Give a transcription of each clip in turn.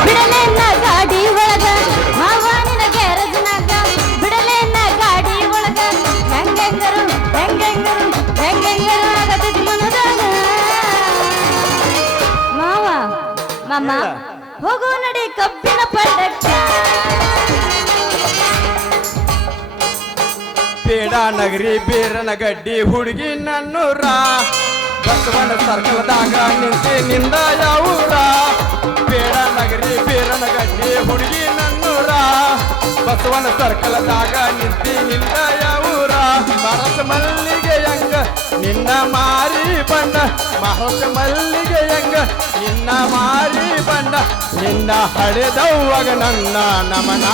ಬಿಡಲೇನ ಗಾಡಿ ಒಳಗ ಮಾವ ನಿನ ಗ್ಯಾರೇಜ್ನಾಗ ಬಿಡಲೇನ ಗಾಡಿ ಒಳಗ ಹೆಂಗೆಂಗರು ಆಗತೈತಿ ಮನದಾಗ ಮಾವ ಮಾಮ ಹೋಗೋ ನಡಿ ಕಬ್ಬಿನ ಪಟ್ಟಕ್ಕ ಬೇಡ ನಗರಿ ಬೀರನ ಗಡ್ಡಿ ಹುಡುಗಿ ನನ್ನೂರ ಬಸವನ ಸರ್ಕಲ್ದಾಗ ನಿಂತಿ ನಿಂದ ಯಾವೂರ ಬೇಡ ನಗರಿ ಬೀರನ ಗಡ್ಡಿ ಹುಡುಗಿ ನನ್ನೂರ ಬಸವನ ಸರ್ಕಲ್ದಾಗ ನಿಂತಿ ನಿಂದ ಯಾವೂರ ಮರಸ ಮಲ್ಲಿಗೆ ಹೆಂಗ ನಿನ್ನ ಮಾರಿ ಬಣ್ಣ ಮರಸ ಮಲ್ಲಿಗೆ ಹೆಂಗ ನಿನ್ನ ಮಾರಿ ಬಣ್ಣ ನಿನ್ನ ಹಳೆದವ್ವಾಗ ನನ್ನ ನಮನ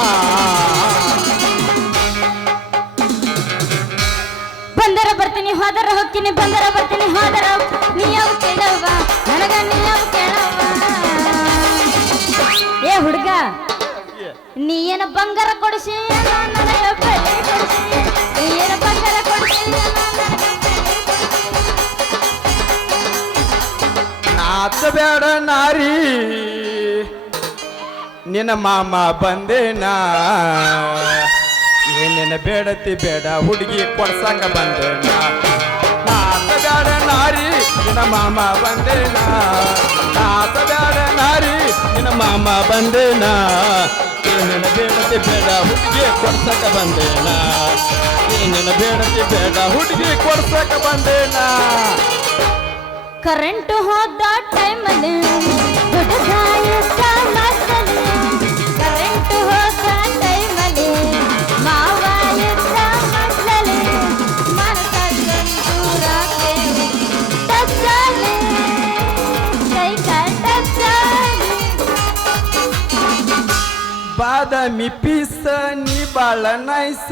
ಬಂದರ ಬರ್ತೀನಿ ಹೋದರ ಹೋಗ್ತೀನಿ ಬಂದರ ಬರ್ತೀನಿ ಹೋದರ ನೀ ಯಾವ ಕೇಳವ್ವ ನನಗ ನೀ ಯಾವ ಕೇಳವ್ವ ಏ ಹುಡುಗ ನೀ ಏನ ಬಂಗಾರ ಕೊಡಿಸಿ ನನಗ ಬೆಳ್ಳಿ ಕೊಡಿಸಿ ನೀ ಏನ ಬಂಗಾರ ಕೊಡಿಸಿ ನಾಚ ಬೇಡ ನಾರಿ ನಿನ್ನ ಮಾಮ ಬಂದೇನಾ ಏನೇನ ಬೇಡತಿ ಬೇಡ ಹುಡುಗಿ ಕೊಡ್ಸಂಗ ಬಂದೇನ ನಾತ ಬೇಡ ನಾರಿ ನಿನ್ನ ಮಾಮ ಬಂದೇನ ನಾತ ಬೇಡ ನಾರಿ ನಿನ್ನ ಮಾಮ ಬಂದೇನ ಏನೇನ ಬೇಡತಿ ಬೇಡ ಹುಡುಗಿ ಕೊಡ್ಸಕ ಬಂದೇನ ಏನೇನ ಬೇಡತಿ ಬೇಡ ಹುಡುಗಿ ಕೊಡ್ಸಕ ಬಂದೇನ ಕರೆಂಟ್ ಹೋದ ಟೈಮಲ್ಲಿ ಹುಡುಗ ಇಷ್ಟ ಮಕ್ಕಳು ಕರೆಂಟ್ ಹೋದ ಟೈಮಲ್ಲಿ ಮಾವ ಇಷ್ಟ ಮಕ್ಕಳು ಮನಸ್ಸಲ್ಲಿ ಟಚ್ಚಾಲೆ ಕೈ ಟಚ್ಚಾಲೆ ಬಾದಾಮಿ ಪೀಸ ನೀ ಬಾಳ ನೈಸ